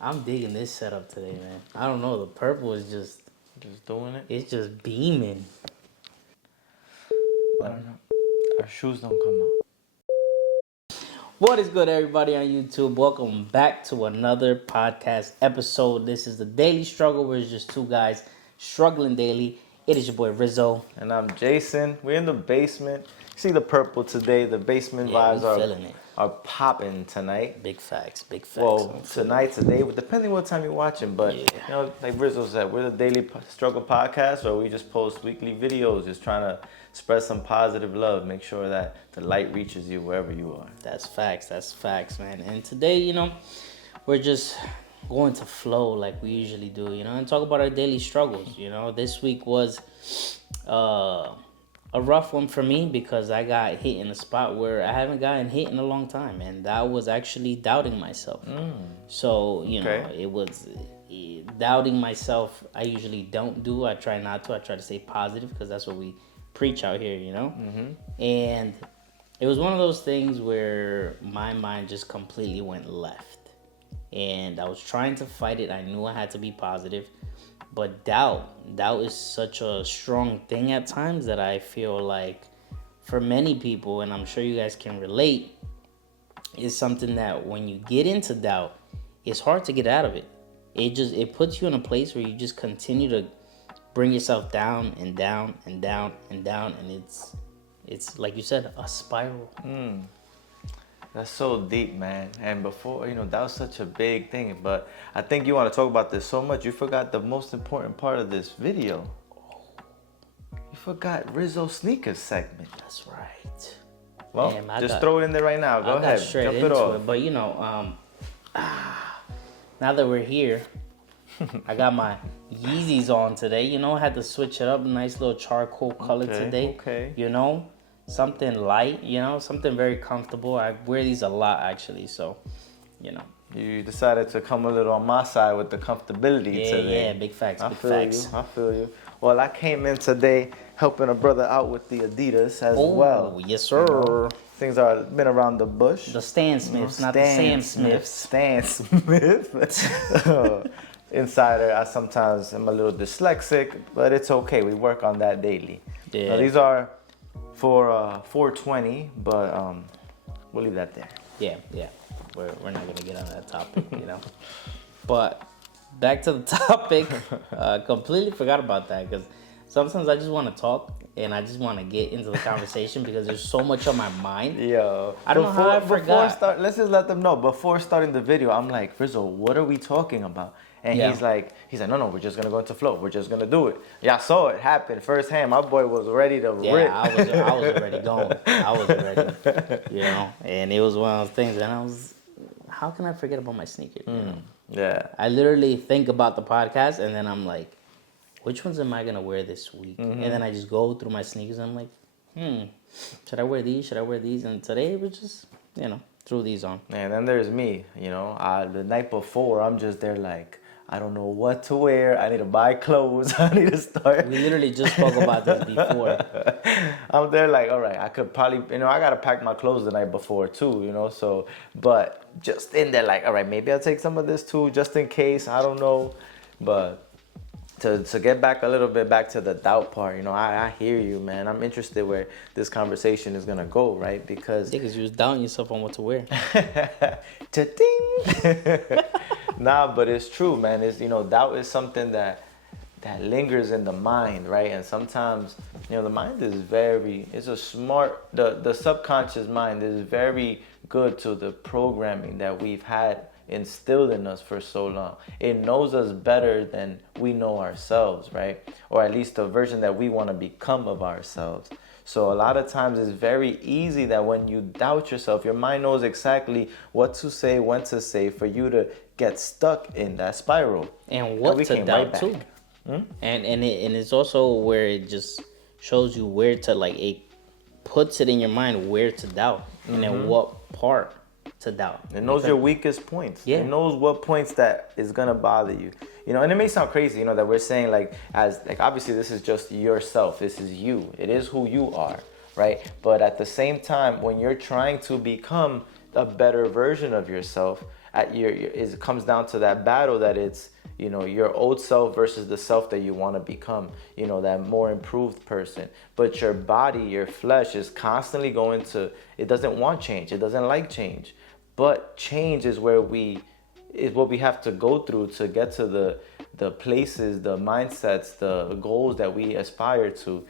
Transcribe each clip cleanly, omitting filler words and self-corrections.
I'm digging this setup today, man. I don't know. The purple is just doing it. it's just beaming. I don't know. Our shoes don't come out. What is good, everybody on YouTube? Welcome back to another podcast episode. This is the Daily Struggle, where it's just two guys struggling daily. It is your boy Rizzo. And I'm Jason. We're in the basement. See the purple today. The basement Yeah, we vibes feeling it. are popping tonight. Big facts, big facts. Well, tonight, today, depending what time you're watching. But, Yeah. like Rizzo said, we're the Daily Struggle Podcast, or we just post weekly videos just trying to spread some positive love. Make sure that the light reaches you wherever you are. That's facts, man. And today, we're just going to flow like we usually do, and talk about our daily struggles. This week was a rough one for me because I got hit in a spot where I haven't gotten hit in a long time, and that was actually doubting myself. So, it was doubting myself. I usually don't do. I try not to. I try to stay positive because that's what we preach out here, And it was one of those things where my mind just completely went left. And I was trying to fight it. I knew I had to be positive. But doubt is such a strong thing at times that I feel like for many people, and I'm sure you guys can relate, is something that when you get into doubt, it's hard to get out of it. It puts you in a place where you just continue to bring yourself down and down and down and down, and it's like you said, a spiral. That's so deep, man. And before, that was such a big thing. But I think you want to talk about this so much, you forgot the most important part of this video. You forgot Rizzo Sneakers segment. That's right. Well, just throw it in there right now. Go ahead. Jump it off. But now that we're here, I got my Yeezys on today. I had to switch it up. Nice little charcoal color today. Okay. Something light, something very comfortable. I wear these a lot, actually, so, You decided to come a little on my side with the comfortability today. Yeah, big facts, I feel you. Well, I came in today helping a brother out with the Adidas as well. Yes, sir. Things are been around the bush. The Stan Smiths, not the Sam Smiths. Stan Smith. Insider, I sometimes am a little dyslexic, but it's okay. We work on that daily. Yeah. Now, these are for 420, but we'll leave that there. Yeah. We're not gonna get on that topic, But back to the topic. Completely forgot about that because sometimes I just want to talk and I just want to get into the conversation because there's so much on my mind. Yo, I don't know how I forgot. Let's just let them know. Before starting the video, I'm like, Rizzo, what are we talking about? And he's like, no, we're just gonna go into flow. We're just gonna do it. Y'all saw it happen firsthand. My boy was ready to rip. I was already going. I was ready, And it was one of those things, and how can I forget about my sneakers? Yeah. I literally think about the podcast, and then I'm like, which ones am I gonna wear this week? And then I just go through my sneakers, and I'm like, should I wear these? Should I wear these? And today we just, threw these on. And then there's me, the night before, I'm just there like, I don't know what to wear. I need to buy clothes. I need to start. We literally just spoke about this before. I'm there like, all right, I could probably, I got to pack my clothes the night before too, so, but just in there like, all right, maybe I'll take some of this too, just in case. I don't know. But to get back a little bit back to the doubt part, I hear you, man. I'm interested where this conversation is going to go, right? Because you was doubting yourself on what to wear. Cha-ding! Nah, but it's true, man. It's, doubt is something that lingers in the mind, right? And sometimes, the mind is the subconscious mind is very good to the programming that we've had instilled in us for so long. It knows us better than we know ourselves, right? Or at least the version that we want to become of ourselves. So a lot of times it's very easy that when you doubt yourself, your mind knows exactly what to say, when to say, for you to get stuck in that spiral. And what to doubt too. And it's also where it just shows you where to, it puts it in your mind where to doubt and then what part to doubt. It knows your weakest points. Yeah. It knows what points that is gonna bother you. And it may sound crazy, that we're saying obviously this is just yourself. This is you. It is who you are, right? But at the same time, when you're trying to become a better version of yourself, it comes down to that battle that it's, your old self versus the self that you want to become, that more improved person. But your body, your flesh is constantly it doesn't want change. It doesn't like change. But change is what we have to go through to get to the places, the mindsets, the goals that we aspire to.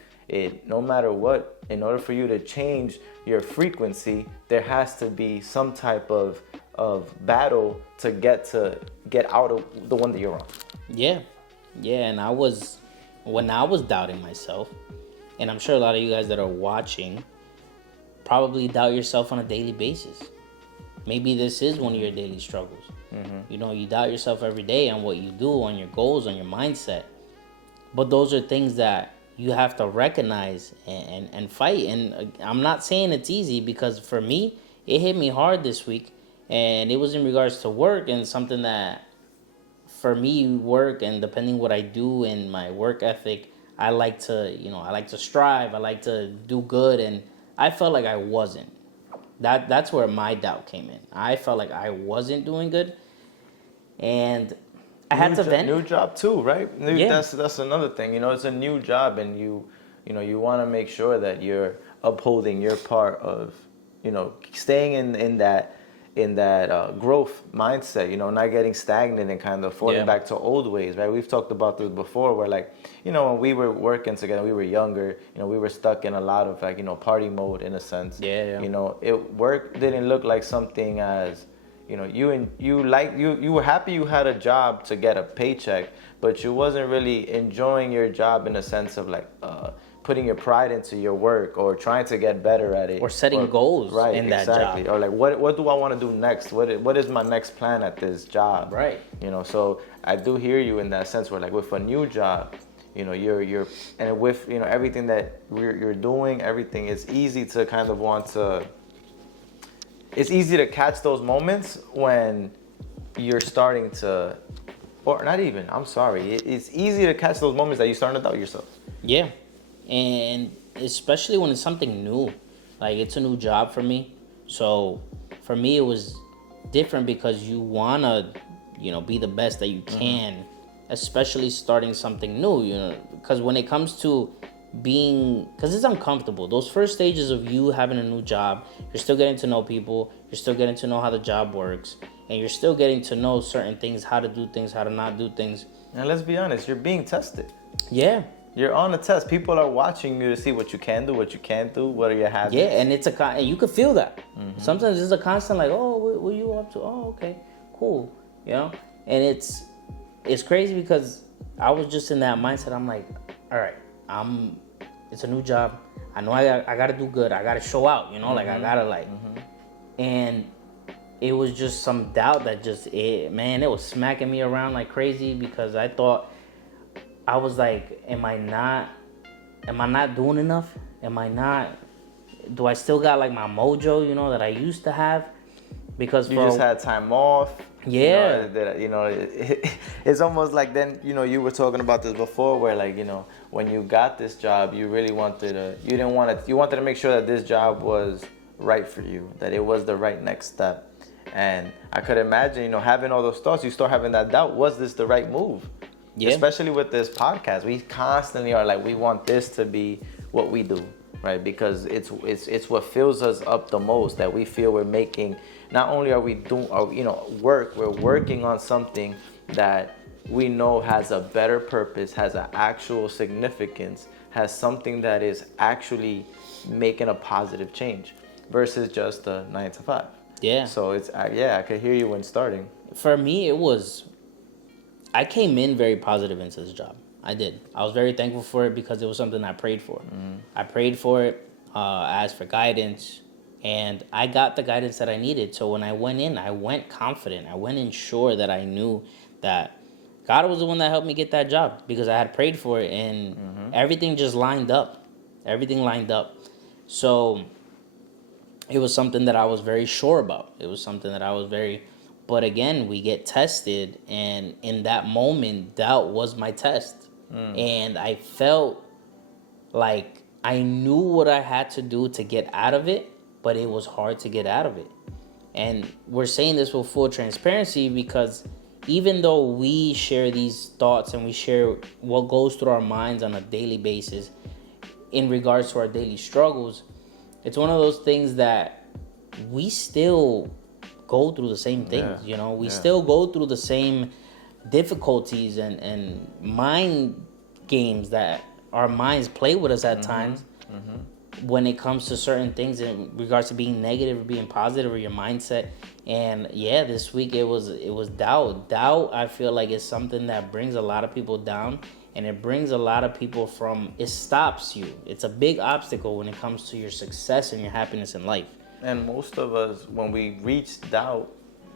No matter what, in order for you to change your frequency, there has to be some type of battle to get out of the one that you're on. Yeah. And when I was doubting myself, and I'm sure a lot of you guys that are watching probably doubt yourself on a daily basis. Maybe this is one of your daily struggles. Mm-hmm. You doubt yourself every day on what you do, on your goals, on your mindset. But those are things that you have to recognize and fight. And I'm not saying it's easy, because for me, it hit me hard this week. And it was in regards to work, and something that, for me, work, and depending what I do in my work ethic, I like to strive. I like to do good. And I felt like I wasn't. That's where my doubt came in. I felt like I wasn't doing good. And I had to vent. New job too, right? Yeah. That's another thing. It's a new job, and you want to make sure that you're upholding your part of, staying in that growth mindset. Not getting stagnant and kind of falling back to old ways, right? We've talked about this before, where like, when we were working together, we were younger. We were stuck in a lot of like, party mode in a sense. Yeah. Work didn't look like something as, you were happy you had a job to get a paycheck, but you wasn't really enjoying your job in a sense of like putting your pride into your work, or trying to get better at it, or setting goals right, in that exactly. job, or like what do I want to do next? What is my next plan at this job? Right. So I do hear you in that sense, where like with a new job, you're and with everything that you're doing, everything, it's easy to kind of want to. It's easy to catch those moments when you're starting to, or not even, I'm sorry. It's easy to catch those moments that you're starting to doubt yourself. Yeah. And especially when it's something new. Like, it's a new job for me. So for me, it was different, because you want to, be the best that you can, especially starting something new, because when it comes to because it's uncomfortable. Those first stages of you having a new job, you're still getting to know people, you're still getting to know how the job works, and you're still getting to know certain things, how to do things, how to not do things. And let's be honest, you're being tested. Yeah. You're on a test. People are watching you to see what you can do, what you can't do, what are your habits. Yeah, and and you can feel that. Mm-hmm. Sometimes it's a constant like, oh, what are you up to? Oh, okay, cool. And it's crazy, because I was just in that mindset. I'm like, all right, it's a new job. I know I gotta do good. I gotta show out, like I gotta and it was just some doubt that it was smacking me around like crazy, because I thought, I was like, am I not doing enough? Do I still got like my mojo, that I used to have? Because you just had time off. Yeah. It's almost like then, you were talking about this before, where like, when you got this job, you really wanted to make sure that this job was right for you, that it was the right next step. And I could imagine, having all those thoughts, you start having that doubt, was this the right move? Yeah. Especially with this podcast, we constantly are like, we want this to be what we do, right? Because it's what fills us up the most, that we feel we're making. Not only are we doing, work, we're working on something that we know has a better purpose, has an actual significance, has something that is actually making a positive change, versus just a 9 to 5. Yeah. So I could hear you when starting. For me, I came in very positive into this job. I did. I was very thankful for it, because it was something I prayed for. I prayed for it, asked for guidance, and I got the guidance that I needed. So when I went in, I went confident. I went in sure that I knew that God was the one that helped me get that job, because I had prayed for it, and everything just lined up. Everything lined up. So it was something that I was very sure about. It was something that I was very... But again, we get tested, and in that moment, doubt was my test. And I felt like I knew what I had to do to get out of it, but it was hard to get out of it. And we're saying this with full transparency because even though we share these thoughts and we share what goes through our minds on a daily basis in regards to our daily struggles, it's one of those things that we still go through the same things. We still go through the same difficulties and mind games that our minds play with us at times when it comes to certain things in regards to being negative or being positive or your mindset. And this week it was doubt. I feel like it's something that brings a lot of people down, and it brings a lot of people it stops you. It's a big obstacle when it comes to your success and your happiness in life. And most of us, when we reach doubt,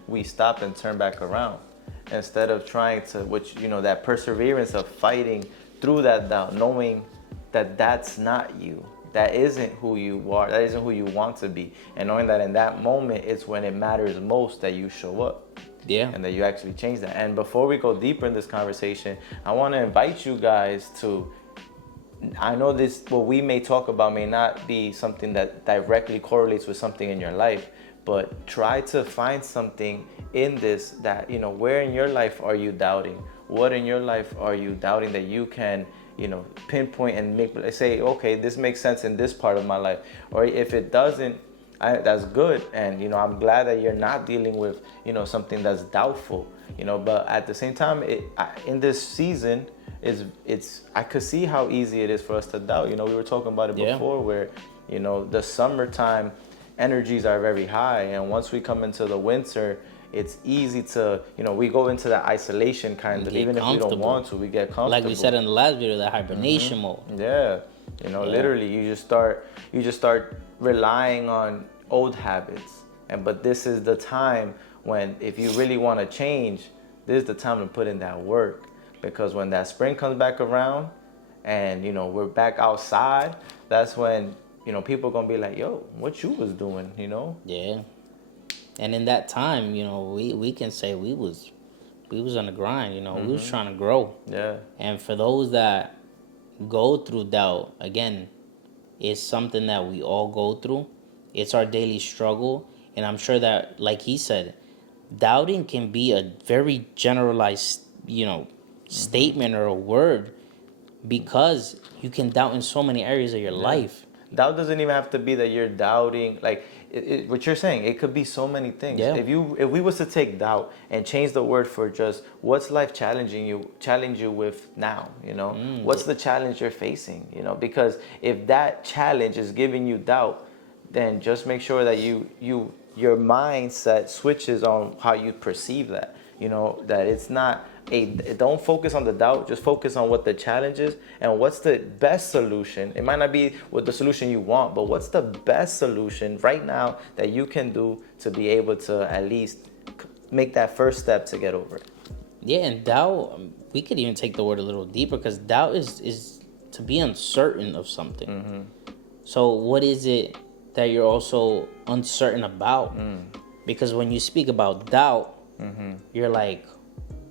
we stop and turn back around instead of trying to, that perseverance of fighting through that doubt, knowing that that's not you. That isn't who you are. That isn't who you want to be. And knowing that in that moment, it's when it matters most that you show up. Yeah. And that you actually change that. And before we go deeper in this conversation, I want to invite you guys to, I know what we may talk about may not be something that directly correlates with something in your life, but try to find something in this that, where in your life are you doubting? What in your life are you doubting that you can, pinpoint and say, okay, this makes sense in this part of my life. Or if it doesn't, that's good. And, I'm glad that you're not dealing with, something that's doubtful, but at the same time, in this season, I could see how easy it is for us to doubt. We were talking about it before where, the summertime energies are very high. And once we come into the winter, it's easy to, we go into that isolation kind of, even if we don't want to, we get comfortable. Like we said in the last video, that hibernation mode. Yeah. Literally you just start relying on old habits. But this is the time when, if you really want to change, this is the time to put in that work. Because when that spring comes back around and, we're back outside, that's when, people are going to be like, yo, what you was doing, Yeah. And in that time, we can say we was on the grind, we was trying to grow. Yeah. And for those that go through doubt, again, it's something that we all go through. It's our daily struggle. And I'm sure that, like he said, doubting can be a very generalized, statement or a word, because you can doubt in so many areas of your life. Doubt doesn't even have to be that you're doubting, like what you're saying. It could be so many things. Yeah. If we was to take doubt and change the word for just what's life challenge you with now, what's the challenge you're facing, because if that challenge is giving you doubt, then just make sure that your mindset switches on how you perceive that, that it's not don't focus on the doubt, just focus on what the challenge is and what's the best solution. It might not be what the solution you want, but what's the best solution right now that you can do to be able to at least make that first step to get over it. Yeah, and doubt, we could even take the word a little deeper, because doubt is to be uncertain of something. So what is it that you're also uncertain about? Because when you speak about doubt, you're like,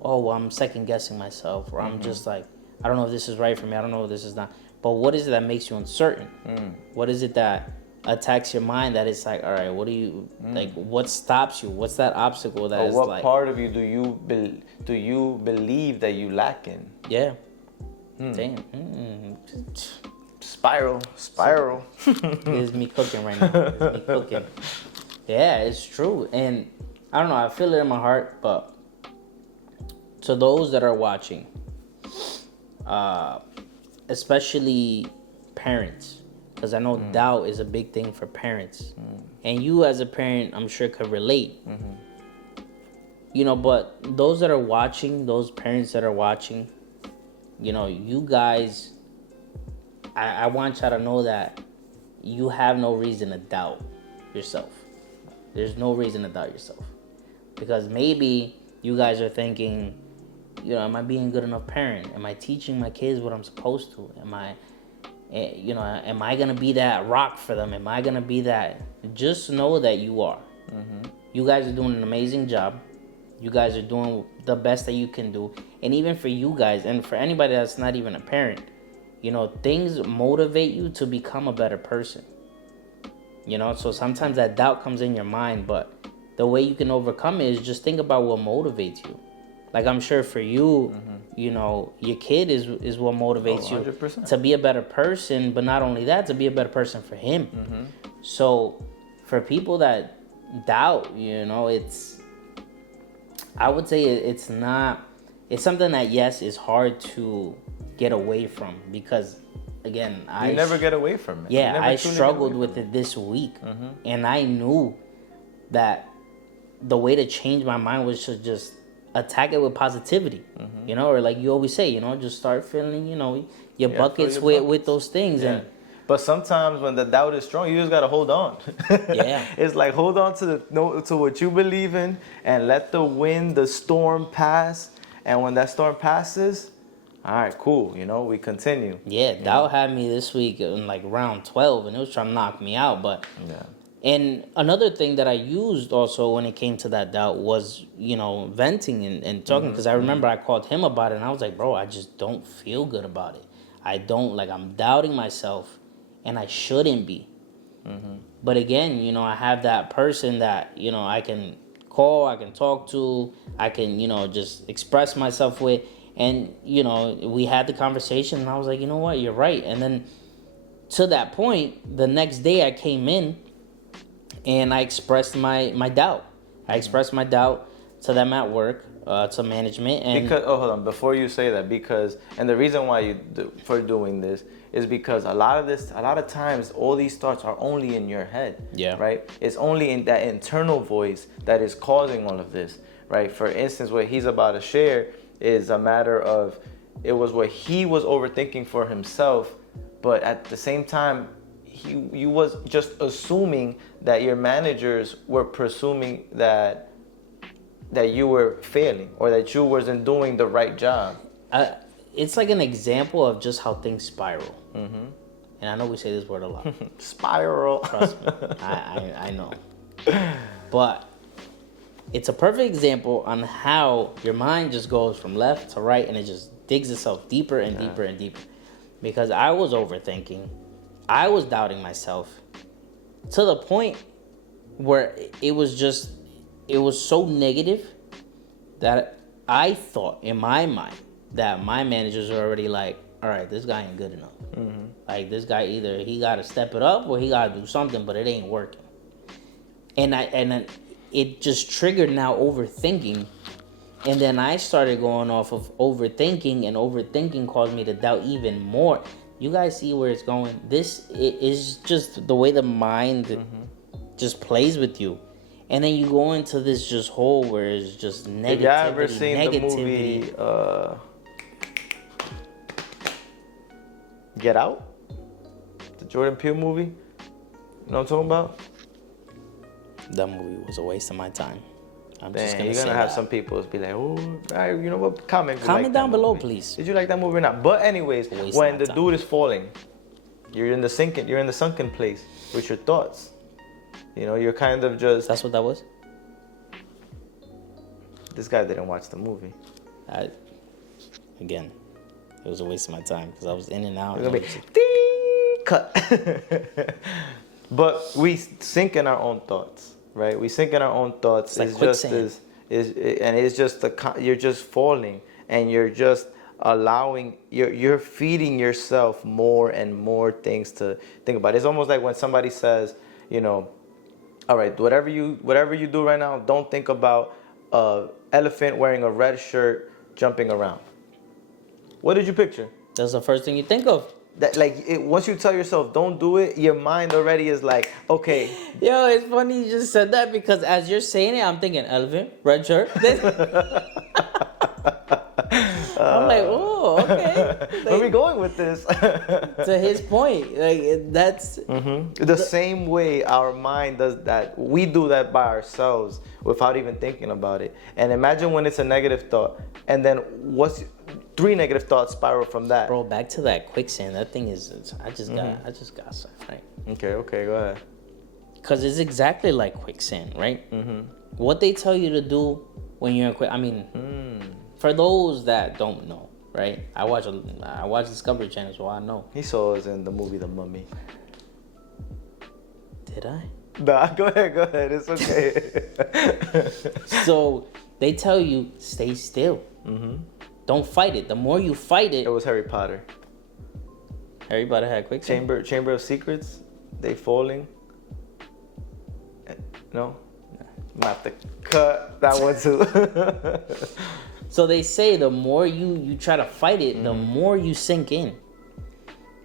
oh, well, I'm second guessing myself, or I'm just like, I don't know if this is right for me. I don't know if this is not. But what is it that makes you uncertain? What is it that attacks your mind that it's like, all right, what do you, like, what stops you? What's that obstacle that is what like... part of you do you believe that you lack in? Yeah. Damn. Spiral. It's me cooking right now. Yeah, it's true. And I don't know, I feel it in my heart, but to those that are watching, especially parents, because I know doubt is a big thing for parents. And you as a parent, I'm sure, could relate. But those that are watching, those parents that are watching, you guys, I want y'all to know that you have no reason to doubt yourself. There's no reason to doubt yourself. Because maybe you guys are thinking, am I being a good enough parent? Am I teaching my kids what I'm supposed to? Am I going to be that rock for them? Am I going to be that? Just know that you are. You guys are doing an amazing job. You guys are doing the best that you can do. And even for you guys, and for anybody that's not even a parent, things motivate you to become a better person. So sometimes that doubt comes in your mind, but the way you can overcome it is just think about what motivates you. Like, I'm sure for you, you know, your kid is what motivates you to be a better person, but not only that, to be a better person for him. So for people that doubt, you know, I would say it's something that, yes, is hard to get away from, because again, you never get away from it. Yeah, I struggled with it this week, and I knew that the way to change my mind was to just attack it with positivity, you know, or like you always say, you know, just start filling, you know, your buckets with those things. And but sometimes when the doubt is strong, you just gotta hold on. It's like, hold on to what you believe in, and let the storm pass. And when that storm passes, all right, cool, you know, we continue. Doubt had me this week in like round 12, and it was trying to knock me out. But and another thing that I used also when it came to that doubt was, you know, venting and talking, because I remember I called him about it, and I was like, bro, I just don't feel good about it. I'm doubting myself, and I shouldn't be. But again, you know, I have that person that, you know, I can call, I can talk to, I can, you know, just express myself with. And, you know, we had the conversation, and I was like, you know what, you're right. And then to that point, the next day I came in, and I expressed my doubt. I expressed my doubt to them at work, to management. And because, hold on, before you say that, and the reason why for doing this is because a lot of times, all these thoughts are only in your head. Right? It's only in that internal voice that is causing all of this, right? For instance, what he's about to share is a matter of, it was what he was overthinking for himself, but at the same time, you was just assuming that your managers were presuming that you were failing, or that you wasn't doing the right job. It's like an example of just how things spiral. And I know we say this word a lot. Spiral. Trust me, I know. But it's a perfect example on how your mind just goes from left to right, and it just digs itself deeper and deeper and deeper. Because I was overthinking. I was doubting myself to the point where it was so negative that I thought in my mind that my managers were already like, all right, this guy ain't good enough. Like, this guy, either he got to step it up or he got to do something, but it ain't working. And it just triggered now overthinking. And then I started going off of overthinking, and overthinking caused me to doubt even more. You guys see where it's going? This is just the way the mind just plays with you. And then you go into this just hole where it's just negativity. Have you ever seen the movie Get Out? The Jordan Peele movie? You know what I'm talking about? That movie was a waste of my time. You're gonna have some people be like, oh, you know what? Comment down below, please. Did you like that movie or not? But anyways, when the dude is falling, you're in the sunken place with your thoughts. You know, you're kind of just. That's what that was. This guy didn't watch the movie. Again, it was a waste of my time because I was in and out. It's gonna be cut. But we sink in our own thoughts. Right, we sink in our own thoughts. It's like it's just you're just falling, and you're just allowing, you're feeding yourself more and more things to think about. It's almost like when somebody says, you know, all right, whatever you do right now, don't think about an elephant wearing a red shirt jumping around. What did you picture? That's the first thing you think of. That, like, once you tell yourself don't do it, your mind already is like, okay. Yo, it's funny you just said that, because as you're saying it, I'm thinking elephant, red shirt. I'm like, oh, okay. Like, where are we going with this? To his point, like, that's the same way our mind does that. We do that by ourselves without even thinking about it. And imagine when it's a negative thought, and then what's 3 negative thoughts spiral from that. Bro, back to that quicksand. That thing is, I just got stuff, right? Okay, go ahead. Because it's exactly like quicksand, right? What they tell you to do when you're in quicksand. I mean, for those that don't know, right? I watch Discovery Channel, so I know. He saw us in the movie The Mummy. Did I? Nah, go ahead. It's okay. So they tell you, stay still. Mm-hmm. Don't fight it. The more you fight it. It was Harry Potter. Harry Potter had quicksand. Chamber of Secrets. They falling. No. I'm have to cut that one too. So they say the more you try to fight it, the more you sink in.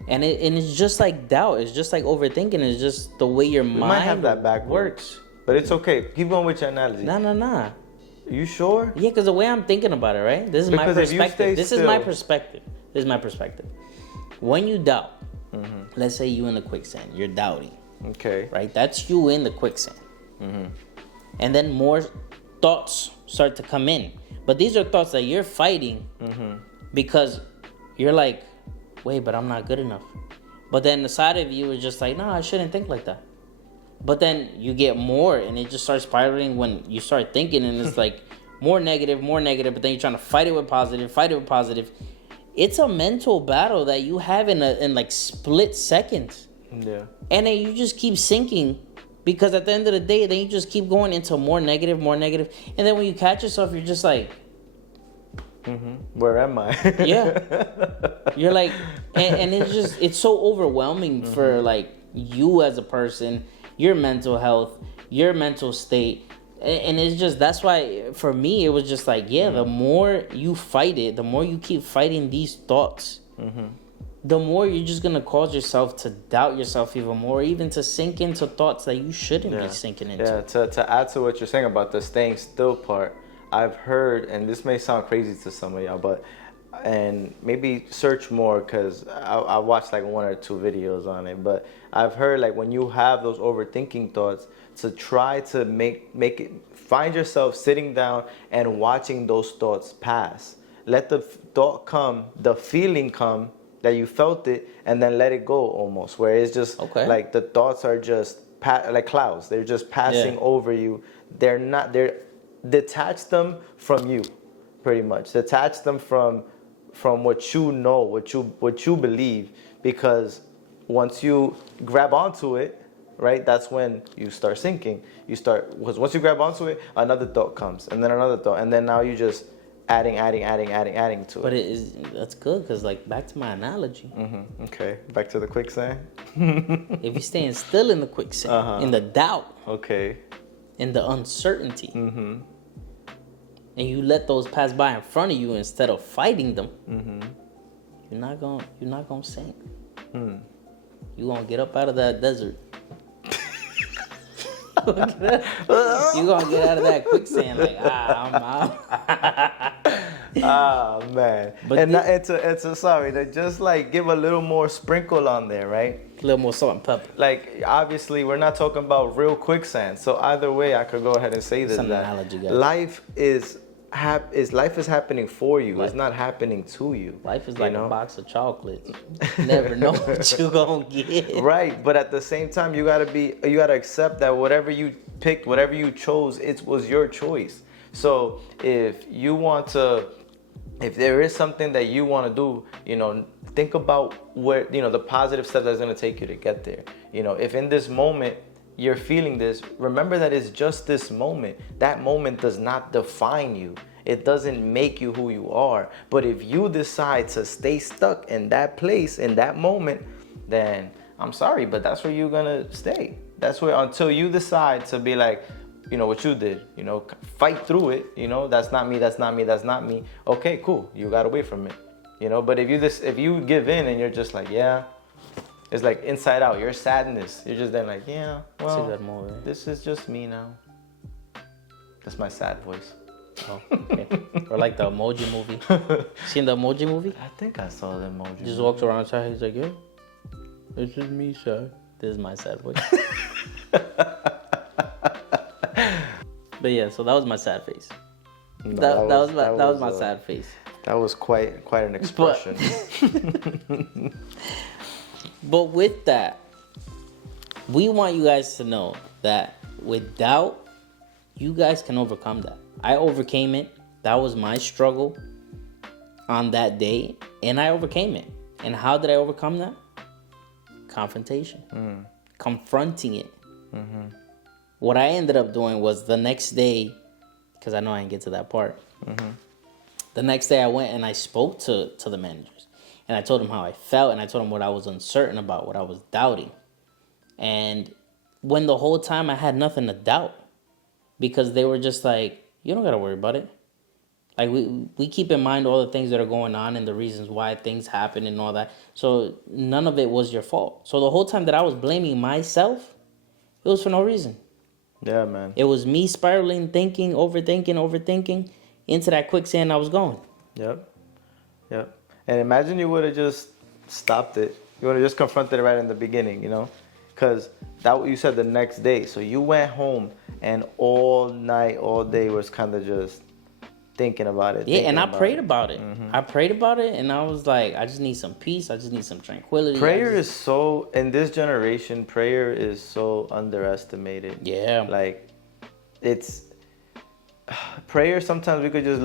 And it's just like doubt. It's just like overthinking. It's just the way your mind might have that backwards. works. But it's okay. Keep going with your analogy. Nah. You sure? Yeah, because the way I'm thinking about it, right? This is my perspective. This is my perspective. When you doubt, let's say you in the quicksand, you're doubting. Okay. Right? That's you in the quicksand. And then more thoughts start to come in. But these are thoughts that you're fighting because you're like, wait, but I'm not good enough. But then the side of you is just like, no, I shouldn't think like that. But then you get more, and it just starts spiraling when you start thinking, and it's like more negative, but then you're trying to fight it with positive. It's a mental battle that you have in like split seconds. Yeah. And then you just keep sinking, because at the end of the day, then you just keep going into more negative. And then when you catch yourself, you're just like, where am I? Yeah. You're like, and it's so overwhelming for like you as a person, your mental health, your mental state. And it's just, that's why for me, it was just like, yeah, the more you fight it, the more you keep fighting these thoughts, the more you're just going to cause yourself to doubt yourself even more, even to sink into thoughts that you shouldn't be sinking into. Yeah, to add to what you're saying about the staying still part, I've heard, and this may sound crazy to some of y'all, and maybe search more, because I watched like 1 or 2 videos on it, but I've heard like when you have those overthinking thoughts, to try to make it, find yourself sitting down and watching those thoughts pass. Let the thought come, the feeling come, that you felt it, and then let it go almost, where it's just like the thoughts are just like clouds. They're just passing over you. They're detach them from you, pretty much. Detach them from what you know, what you believe, because once you grab onto it, right, that's when you start sinking. Because once you grab onto it, another thought comes, and then another thought, and then now you just adding to it. But that's good, because like, back to my analogy. Okay, back to the quicksand. If you're staying still in the quicksand, in the doubt, in the uncertainty, and you let those pass by in front of you instead of fighting them, you're not gonna sink. You're gonna get up out of that desert. You're gonna get out of that quicksand like, I'm out. Ah, man. But it's a sorry, to just like give a little more sprinkle on there, right? A little more salt and pepper. Like, obviously, we're not talking about real quicksand. So either way, I could go ahead and say this. It's an analogy, guys. Life is happening for you. It's not happening to you. Life is like a box of chocolates. You never know what you gonna get. Right, but at the same time, you gotta accept that whatever you picked, whatever you chose, it was your choice. So if there is something that you want to do, think about where, the positive steps that's going to take you to get there. If in this moment you're feeling this, remember that it's just this moment. That moment does not define you. It doesn't make you who you are. But if you decide to stay stuck in that place, in that moment, then I'm sorry, but that's where you're going to stay. That's where, until you decide to be like, what you did, fight through it, that's not me. Okay, cool. You got away from it, but if you give in and you're just like, yeah, it's like inside out, your sadness, you're just then like, yeah, well, this is just me now. That's my sad voice. Oh, okay. Or like the Emoji movie. Seen the Emoji movie? I think I saw the Emoji He just walks around inside, he's like, yeah, this is me, sad. This is my sad voice. But yeah, so that was my sad face. That was my sad face. That was quite an expression. But with that, we want you guys to know that with doubt, you guys can overcome that. I overcame it. That was my struggle on that day, and I overcame it. And how did I overcome that? Confrontation. Confronting it. what I ended up doing was the next day, because I know I didn't get to that part. Mm-hmm. The next day I went and I spoke to the managers. And I told them how I felt, and I told them what I was uncertain about, what I was doubting. And when the whole time I had nothing to doubt, because they were just like, you don't got to worry about it. Like, we keep in mind all the things that are going on and the reasons why things happen and all that. So none of it was your fault. So the whole time that I was blaming myself, it was for no reason. Yeah, man. It was me spiraling, thinking, overthinking into that quicksand I was going. Yep. And imagine you would have just stopped it. You would have just confronted it right in the beginning, you know? Because that what you said the next day. So you went home and all night, all day was kind of just thinking about it. Yeah, and I prayed about it. Mm-hmm. I prayed about it, and I was like, I just need some peace. I just need some tranquility. Prayer is so, in this generation, prayer is so underestimated. Yeah. Like, it's, prayer, sometimes we could just,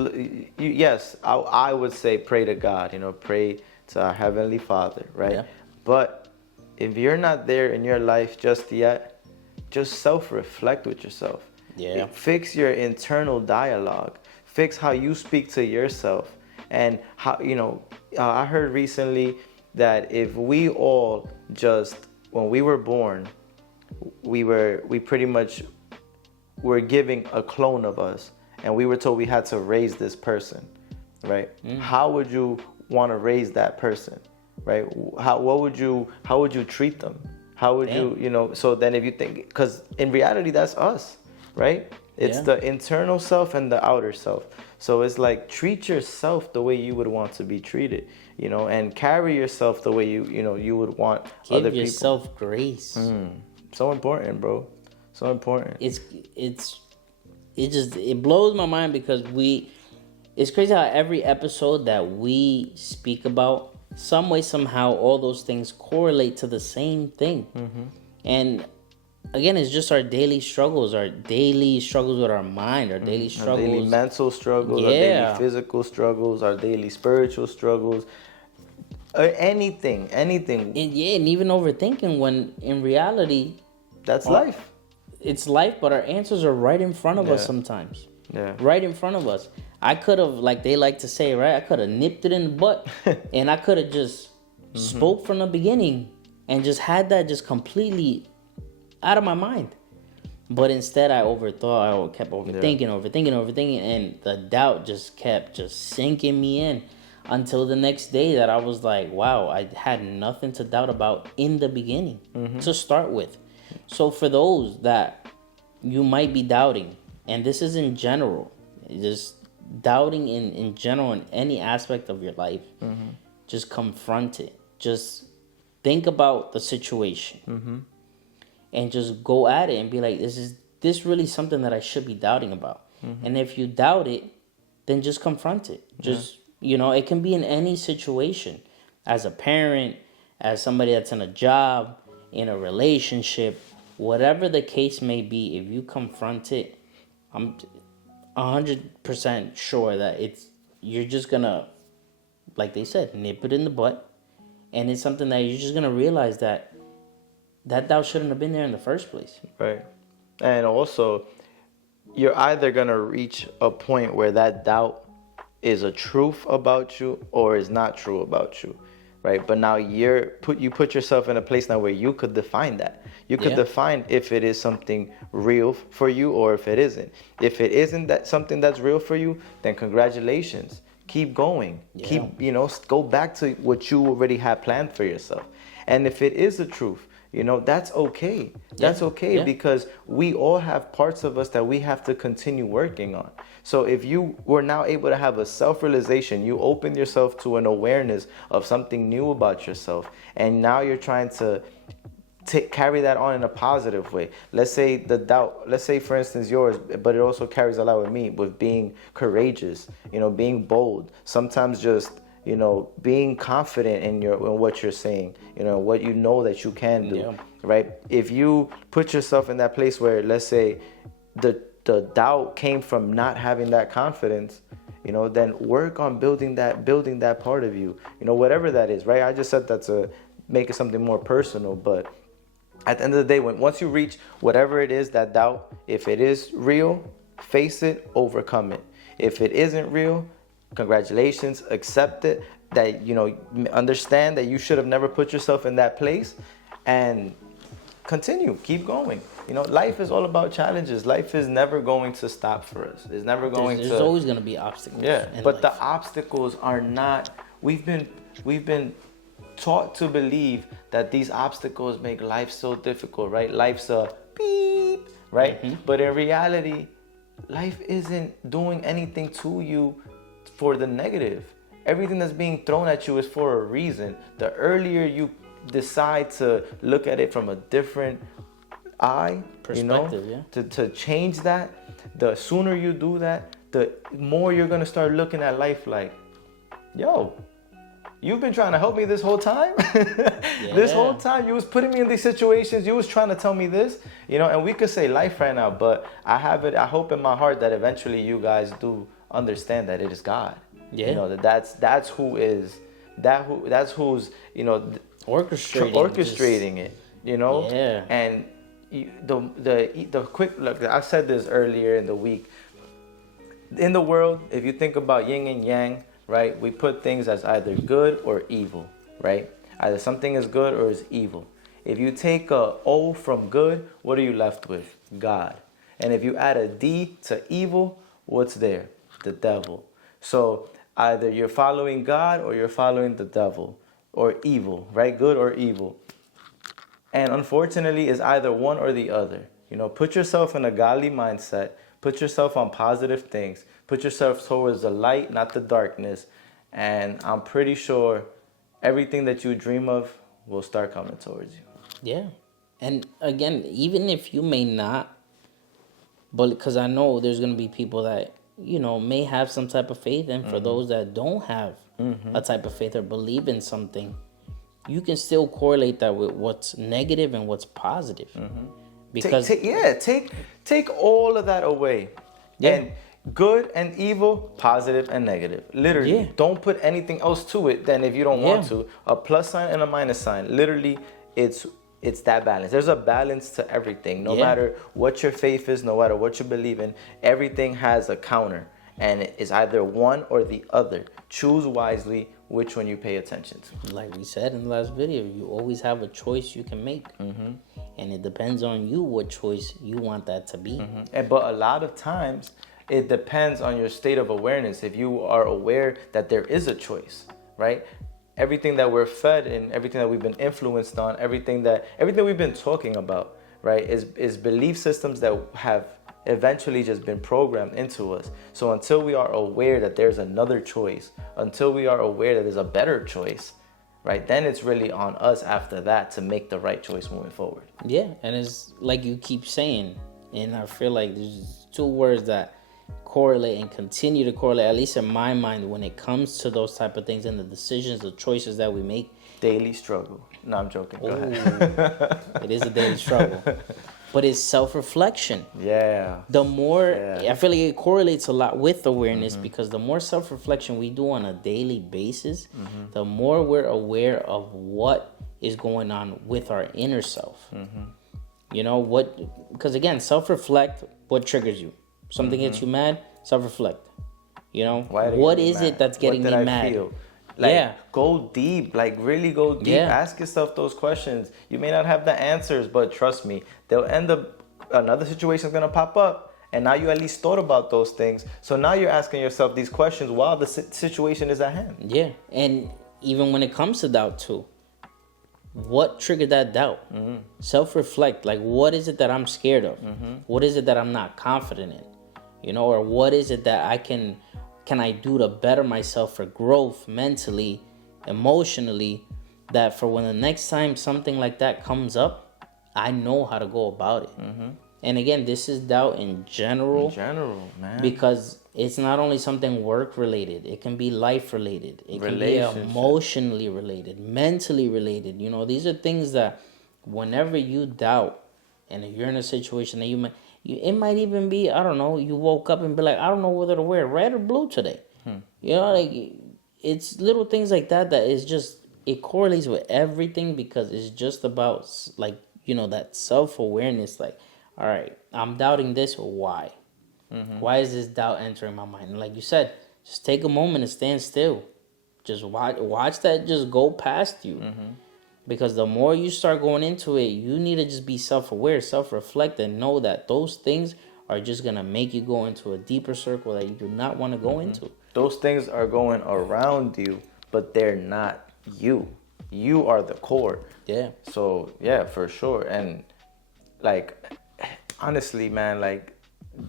yes, I would say pray to God, you know, pray to our Heavenly Father, right? Yeah. But if you're not there in your life just yet, just self-reflect with yourself. Yeah. Fix your internal dialogue. Fix how you speak to yourself. And how, you know, I heard recently that if we all just, when we were born, we pretty much were giving a clone of us, and we were told we had to raise this person, right? How would you want to raise that person, right? How would you treat them? How would you, you know? So then if you think, because in reality that's us, right? It's the internal self and the outer self. So it's like, treat yourself the way you would want to be treated, you know, and carry yourself the way you would want other people. Give yourself grace. So important, bro. So important. It blows my mind, because it's crazy how every episode that we speak about, some way, somehow, all those things correlate to the same thing. Mm-hmm. And again, it's just our daily struggles with our mind, our daily struggles. Our daily mental struggles, our daily physical struggles, our daily spiritual struggles. Anything. And even overthinking, when in reality, that's life. It's life, but our answers are right in front of us sometimes. Yeah. Right in front of us. I could have, like they like to say, right? I could have nipped it in the butt, and I could have just spoke from the beginning and just had that just completely out of my mind. But instead, I kept overthinking, and the doubt just kept sinking me in until the next day that I was like, wow, I had nothing to doubt about in the beginning to start with. So for those that you might be doubting, and this is in general, just doubting in general in any aspect of your life, just confront it. Just think about the situation and just go at it and be like, is this really something that I should be doubting about? And if you doubt it, then just confront it. Just, it can be in any situation. As a parent, as somebody that's in a job, in a relationship, whatever the case may be, if you confront it, I'm 100% sure that you're just gonna, like they said, nip it in the butt, and it's something that you're just gonna realize that doubt shouldn't have been there in the first place. Right. And also, you're either gonna reach a point where that doubt is a truth about you or is not true about you. Right, but now you put yourself in a place now where you could define that. You could define if it is something real for you or if it isn't. If it isn't that something that's real for you, then congratulations. Keep going. Yeah. Go back to what you already had planned for yourself. And if it is the truth, that's okay. That's okay because we all have parts of us that we have to continue working on. So if you were now able to have a self-realization, you open yourself to an awareness of something new about yourself, and now you're trying to carry that on in a positive way. Let's say the doubt, for instance yours, but it also carries a lot with me, with being courageous, being bold. Sometimes just, being confident in what you're saying, what that you can do, right? If you put yourself in that place where, let's say, the doubt came from not having that confidence, then work on building that part of you, whatever that is, right? I just said that to make it something more personal, but At the end of the day, once you reach whatever it is, that doubt, if it is real, face it, overcome it. If it isn't real, congratulations, accept it. That, understand that you should have never put yourself in that place, and continue, keep going. Life is all about challenges. Life is never going to stop for us. It's never going There's always going to be obstacles. Yeah, but life. the obstacles are not. We've been taught to believe that these obstacles make life so difficult, right? Life's a beep, right? Mm-hmm. But in reality, life isn't doing anything to you for the negative. Everything that's being thrown at you is for a reason. The earlier you decide to look at it from a different eye, perspective, to change that, the sooner you do that, the more you're gonna start looking at life like, yo, you've been trying to help me this whole time. This whole time you was putting me in these situations, you was trying to tell me this, and we could say life right now, but I hope in my heart that eventually you guys do understand that it is God. That's who's orchestrating it, and the quick look. I said this earlier in the week. In the world, if you think about yin and yang, right, we put things as either good or evil, right? Either something is good or is evil. If you take a O from good, what are you left with? God. And if you add a D to evil, what's there? The devil. So either you're following God or you're following the devil or evil, right? Good or evil. And unfortunately, it's either one or the other. Put yourself in a godly mindset. Put yourself on positive things. Put yourself towards the light, not the darkness. And I'm pretty sure everything that you dream of will start coming towards you. Yeah. And again, even if you may not, but because I know there's going to be people that, may have some type of faith. And for those that don't have a type of faith or believe in something, you can still correlate that with what's negative and what's positive. Because take all of that away. And good and evil, positive and negative. Literally, don't put anything else to it than if you don't want to. A plus sign and a minus sign. Literally, it's that balance. There's a balance to everything. No matter what your faith is, no matter what you believe in, everything has a counter. And it's either one or the other. Choose wisely which one you pay attention to. Like we said in the last video, you always have a choice you can make. And it depends on you what choice you want that to be. But a lot of times, it depends on your state of awareness. If you are aware that there is a choice, right? Everything that we're fed and everything that we've been influenced on, everything we've been talking about, right, is belief systems that have eventually just been programmed into us. So until we are aware that there's another choice, until we are aware that there's a better choice, right, then it's really on us after that to make the right choice moving forward. Yeah, and it's like you keep saying, and I feel like there's two words that correlate and continue to correlate, at least in my mind, when it comes to those type of things and the decisions, the choices that we make. Daily struggle. No, I'm joking. Go ahead. It is a daily struggle. But it's self-reflection. Yeah. The more, I feel like it correlates a lot with awareness, because the more self-reflection we do on a daily basis, the more we're aware of what is going on with our inner self. Because again, self-reflect, what triggers you? Something gets you mad, self-reflect. What is it that's getting me mad? Feel? Go deep, really go deep. Ask yourself those questions. You may not have the answers, but trust me, they'll end up, another situation's gonna pop up, and now you at least thought about those things. So now you're asking yourself these questions while the situation is at hand. Yeah, and even when it comes to doubt too, what triggered that doubt? Self-reflect, what is it that I'm scared of? What is it that I'm not confident in? Or what is it that I can I do to better myself for growth mentally, emotionally, that for when the next time something like that comes up, I know how to go about it. And again, this is doubt in general. In general, man. Because it's not only something work related, it can be life related. It can be emotionally related, mentally related. These are things that whenever you doubt and you're in a situation that it might even be, I don't know, you woke up and be like, I don't know whether to wear red or blue today. It's little things like that is just, it correlates with everything, because it's just about that self-awareness, like, all right, I'm doubting this, why? Why is this doubt entering my mind? And like you said, just take a moment and stand still. Just watch that just go past you. Because the more you start going into it, you need to just be self-aware, self-reflect, and know that those things are just going to make you go into a deeper circle that you do not want to go into. Those things are going around you, but they're not you. You are the core. Yeah. So, yeah, for sure. And, like, honestly, man, like,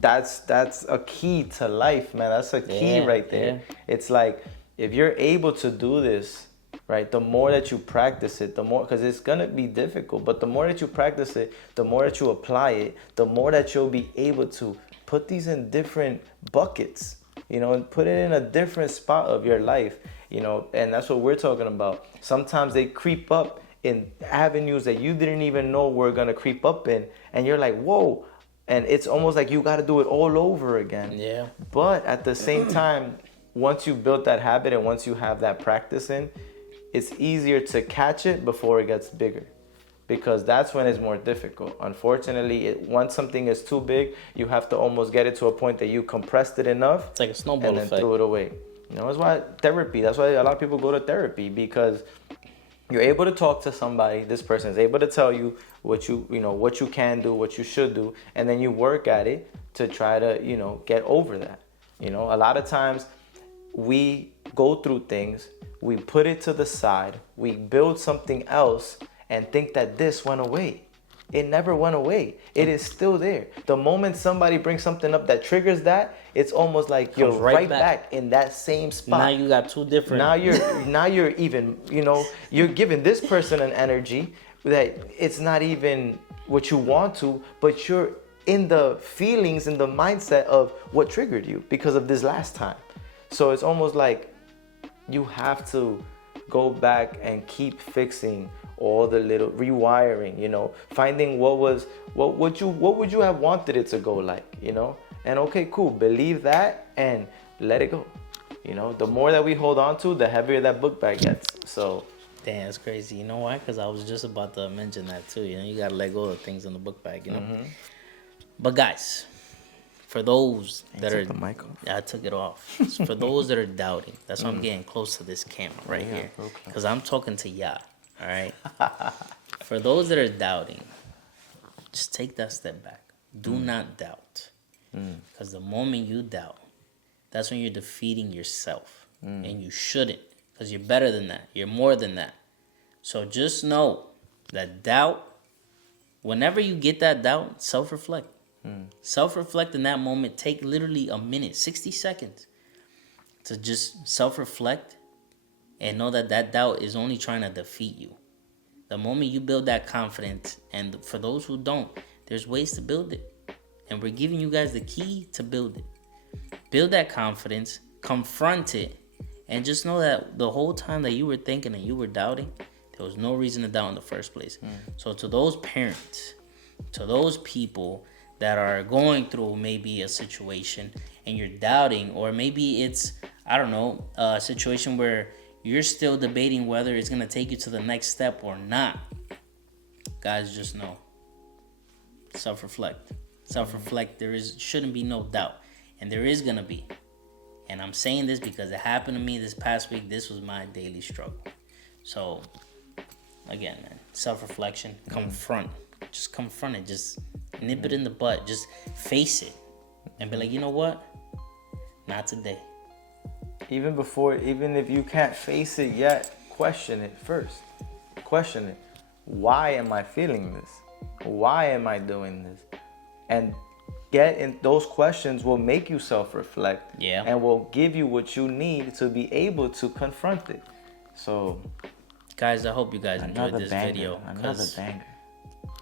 that's a key to life, man. That's a key right there. Yeah. It's like, if you're able to do this, right, the more that you practice it, the more, because it's going to be difficult, but the more that you practice it, the more that you apply it, the more that you'll be able to put these in different buckets, and put it in a different spot of your life, and that's what we're talking about. Sometimes they creep up in avenues that you didn't even know were going to creep up in, and you're like, whoa, and it's almost like you got to do it all over again. Yeah. But at the same time, once you build that habit and once you have that practice in, it's easier to catch it before it gets bigger, because that's when it's more difficult. Unfortunately, once something is too big, you have to almost get it to a point that you compressed it enough. It's like a snowball and then effect. throw it away. That's why therapy. That's why a lot of people go to therapy, because you're able to talk to somebody. This person is able to tell you what you can do, what you should do, and then you work at it to try to get over that. A lot of times we go through things, we put it to the side, we build something else and think that this went away. It never went away. It is still there. The moment somebody brings something up that triggers that, it's almost like you're right back in that same spot. Now you got two different. Now you're even, you're giving this person an energy that it's not even what you want to, but you're in the feelings and the mindset of what triggered you because of this last time. So it's almost like you have to go back and keep fixing all the little rewiring, finding what would you have wanted it to go like, and okay, cool, believe that and let it go. The more that we hold on to, the heavier that book bag gets. So damn, that's crazy. You know why? Because I was just about to mention that too. You gotta let go of things in the book bag, But guys, for those that are, the mic off. I took it off. For those that are doubting, that's why I'm getting close to this camera right here, because I'm talking to y'all. All right. For those that are doubting, just take that step back. Do not doubt, because the moment you doubt, that's when you're defeating yourself, and you shouldn't, because you're better than that. You're more than that. So just know that doubt. Whenever you get that doubt, self-reflect. Self-reflect in that moment. Take literally a minute, 60 seconds to just self-reflect and know that that doubt is only trying to defeat you. The moment you build that confidence, and for those who don't, there's ways to build it. And we're giving you guys the key to build it. Build that confidence, confront it, and just know that the whole time that you were thinking and you were doubting, there was no reason to doubt in the first place. So to those parents, to those people that are going through maybe a situation and you're doubting, or maybe it's, I don't know, a situation where you're still debating whether it's going to take you to the next step or not. Guys, just know. Self-reflect. Self-reflect. Shouldn't be no doubt. And there is going to be. And I'm saying this because it happened to me this past week. This was my daily struggle. So, again, man, self-reflection. Confront. Just confront it. Just nip it in the butt. Just face it. And be like, you know what? Not today. Even if you can't face it yet, question it first. Question it. Why am I feeling this? Why am I doing this? And get in those questions will make you self-reflect. Yeah. And will give you what you need to be able to confront it. So, guys, I hope you guys enjoyed this banger, video. Another banger.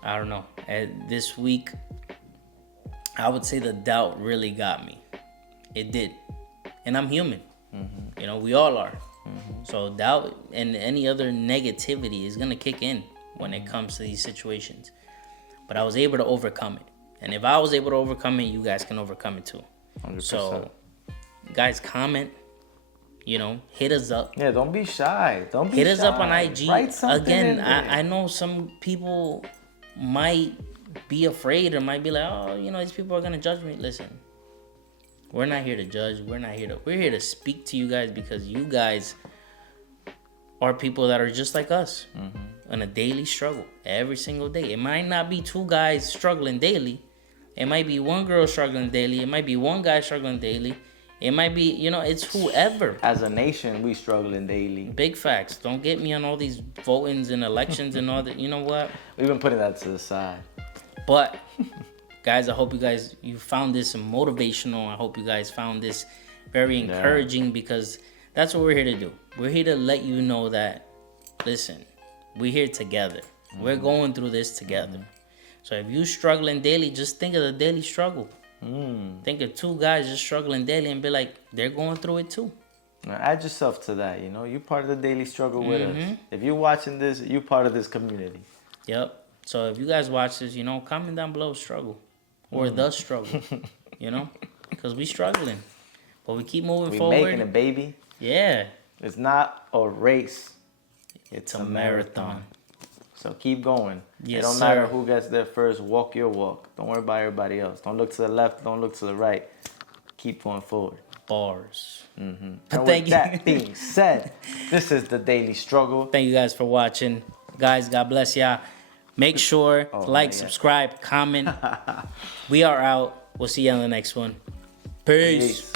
I don't know. This week, I would say the doubt really got me. It did. And I'm human. We all are. So doubt and any other negativity is going to kick in when it comes to these situations. But I was able to overcome it. And if I was able to overcome it, you guys can overcome it too. 100%. So, guys, comment. Hit us up. Yeah, don't be shy. Hit us up on IG. Write something Again, in there. I know some people might be afraid or might be like, oh, these people are gonna judge me. Listen, we're not here to judge. We're here to speak to you guys because you guys are people that are just like us on a daily struggle every single day. It might not be two guys struggling daily. It might be one girl struggling daily. It might be one guy struggling daily. It might be, it's whoever. As a nation, we struggling daily. Big facts. Don't get me on all these votings and elections and all that. You know what? We've been putting that to the side. But, guys, I hope you found this motivational. I hope you guys found this very encouraging because that's what we're here to do. We're here to let you know that, listen, we're here together. We're going through this together. So if you're struggling daily, just think of the daily struggle. Think of two guys just struggling daily and be like, they're going through it too. Now add yourself to that. You're part of the daily struggle with us. If you're watching this, you're part of this community. Yep. So if you guys watch this, comment down below struggle or the struggle, because we struggling, but we keep moving forward. We making it, baby. Yeah. It's not a race. It's a marathon. So keep going. Yes, it don't matter who gets there first. Walk your walk. Don't worry about everybody else. Don't look to the left. Don't look to the right. Keep going forward. Bars. And with that being said, this is the Daily Struggle. Thank you guys for watching. Guys, God bless y'all. Make sure to like, subscribe, comment. We are out. We'll see you on the next one. Peace.